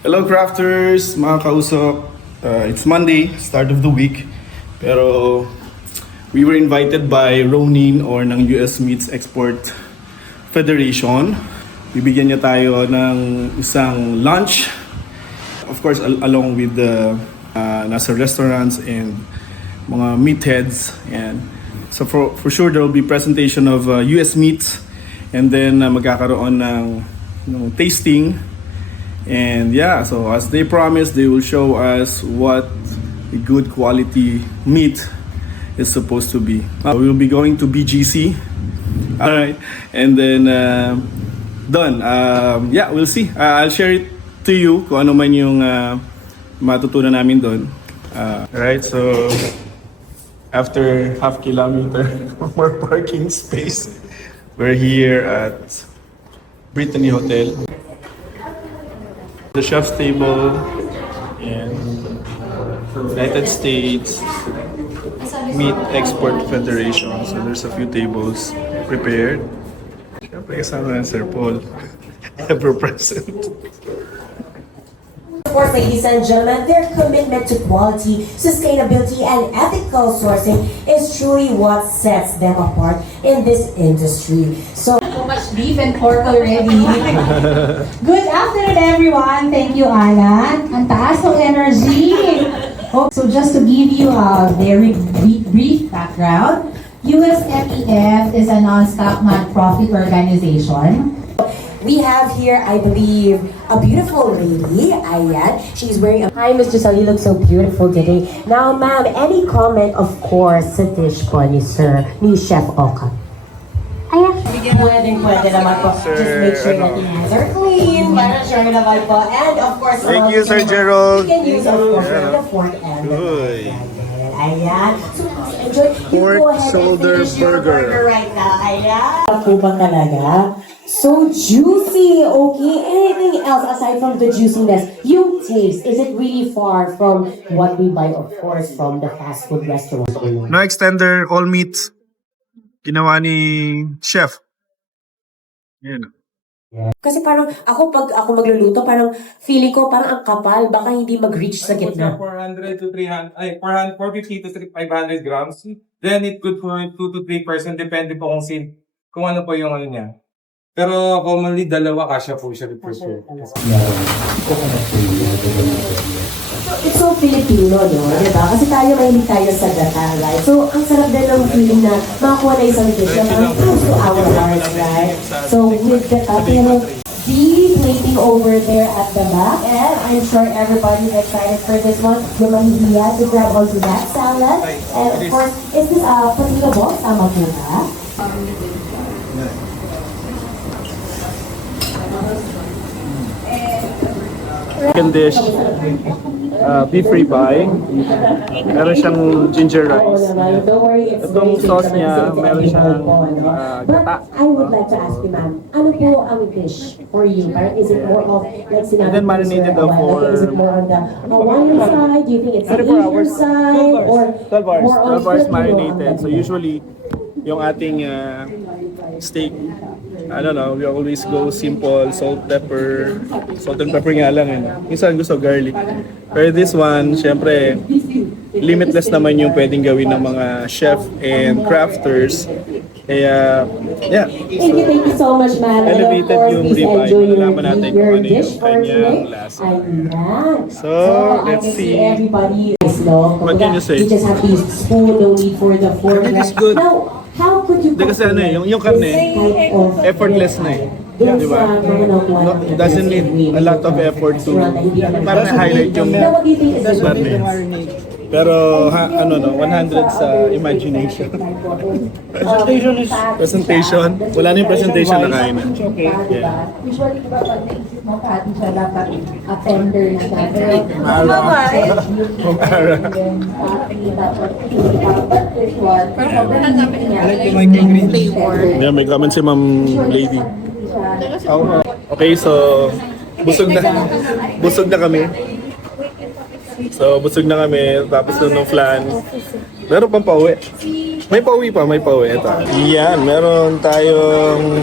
Hello crafters, mga kausok. It's Monday, start of the week. Pero we were invited by Ronin or ng US Meats Export Federation. Bibigyan niya tayo ng isang lunch. Of course, along with the nasa restaurants and mga meatheads. And so for sure, there will be presentation of US meats. And then magkakaroon ng tasting. And yeah, so as they promised, they will show us what a good quality meat is supposed to be. We'll be going to BGC. Alright, and then done. Yeah, we'll see. I'll share it to you kung ano man yung matutunan namin doon. Alright, so after half kilometer more parking space, we're here at Brittany Hotel. The chef's table and United States Meat Export Federation. So there's a few tables prepared. Siyempre kasama ng Sir Paul. Ever present. Of course, ladies and gentlemen, their commitment to quality, sustainability, and ethical sourcing is truly what sets them apart in this industry. So much beef and pork already. Good afternoon, everyone. Thank you, Alan. Ang taas ng energy. So just to give you a very brief background, USMEF is a non-stock non-profit organization. we have here, I believe, a beautiful lady. Ayan. She's wearing a... Hi, Ms. Giselle. You look so beautiful today. Now, ma'am, any comment, of course, sa dish po ni Sir, ni Chef Oka? Pwede naman po. Just make sure that your hands are clean. Para sure naman po. And of course, Thank you, Sir Gerald. You can use, of course, the fork and the Uy. Ayan. So, please enjoy. You Pork go ahead shoulder and finish your burger. burger right now. Ayan. Po ba talaga? So juicy. Okay. Anything else aside from the juiciness? Yung taste, is it really far from what we buy, of course, from the fast food restaurant? No extender, all meat. Ginawa ni Chef. Yan. Kasi parang pag ako magluluto, parang feeling ko parang ang kapal, baka hindi mag-reach sa gitna. 400 to 300, 450 to 500 grams. Then it could for 2 to 3%, depende po kung ano po yung ano niya. Pero commonly, dalawa kasya po siya for sure. So, it's so Filipino, no? Diba? Kasi mahilig tayo sa gata, right? So, ang sarap din ng feeling na makakuha na isang dish na parang close to our hearts, right? So, with gata, be waiting over there at the back. And I'm sure everybody's excited for this one. Yung mahihiya to grab also that salad. And of course, is this potato box? Tama po ba? Second dish, beef ribeye. Meron siyang ginger rice. Don't worry, it's Itong very sauce tasty. niya, It's meron siyang But gata. I would like to ask you, ma'am, ano po ang dish for you? Parang is it more of, like sinabi And then ko, marinated sir, a while for- ago, is it more on the Hawaiian side? Do you think it's the 24 Asian hours. side? Or 12 hours. more on 12 hours Filipino marinated. ang So usually, yung ating steak, I don't know, we always go simple, salt, and pepper nga lang. Minsan gusto garlic. Pero this one, syempre, limitless naman yung pwedeng gawin ng mga chef and crafters. Kaya, yeah. Thank you so much, ma'am. And of Elevated course, yung please ribeye. enjoy Malaman natin kung your ano yung dish for kanyang today. lasa. Ayan. So, I let's can see. everybody is no. What can you say? You just have to use spoon, no need for the fork. I think it's good. Now, how could you Hindi kasi ano eh, yung karne, effortless na eh. Di ba? No, it doesn't need a lot of effort to para na-highlight yung Now, what do you think is the karne. Pero ano no, 100 sa imagination. Presentation? Wala na yung presentation na kain na. Yeah. Usually, diba, pag naisip mo pati siya dapat tender na siya. Pero, Kung ara. Yeah, may comment si Ma'am Lady. Okay, so busog na kami. So busog na kami tapos nung flan. Meron pang pauwi. May pauwi pa, may pauwi. Ito. Yan, meron tayong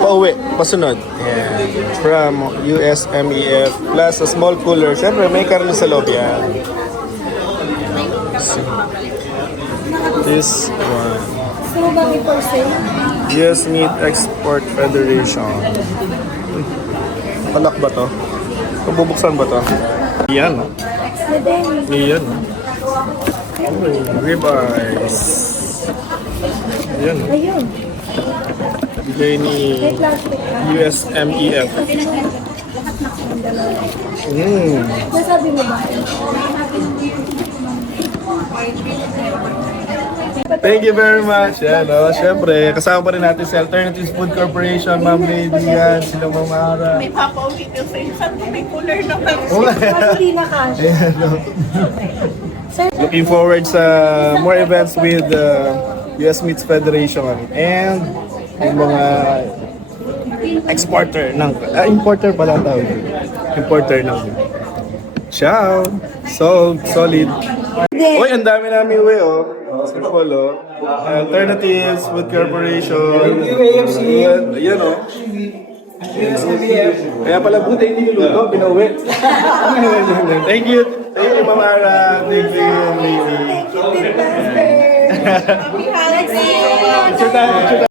pauwi, pasunod. Yan. From USMEF plus a small cooler. Siyempre, may karne sa loob yan. This one. US Meat Export Federation. Palak ba to? Bubuksan ba to? Yan. Yan. Ribeyes. Yan. Bigay ni USMEF. Nasabi mo ba? Thank you very much. Yan, no? Siyempre, kasama pa rin natin si Alternatives Food Corporation, Ma'am Lady, yan, sila Ma'am Ara. May papauwi ko sa isang may cooler naman. Hindi na cash. Ayan, no? Looking forward sa more events with US Meats Federation and yung mga exporter ng importer pala tawag. Importer ng Ciao! Solid. Uy, ang dami namin uwi, oh. Simple, oh. Alternatives Food Corporation. Ayan, oh. Kaya pala buti hindi niluto, pinauwi. Thank you. Thank you, Ma'am Ara. Thank you, Lady. Happy holidays! Picture tayo.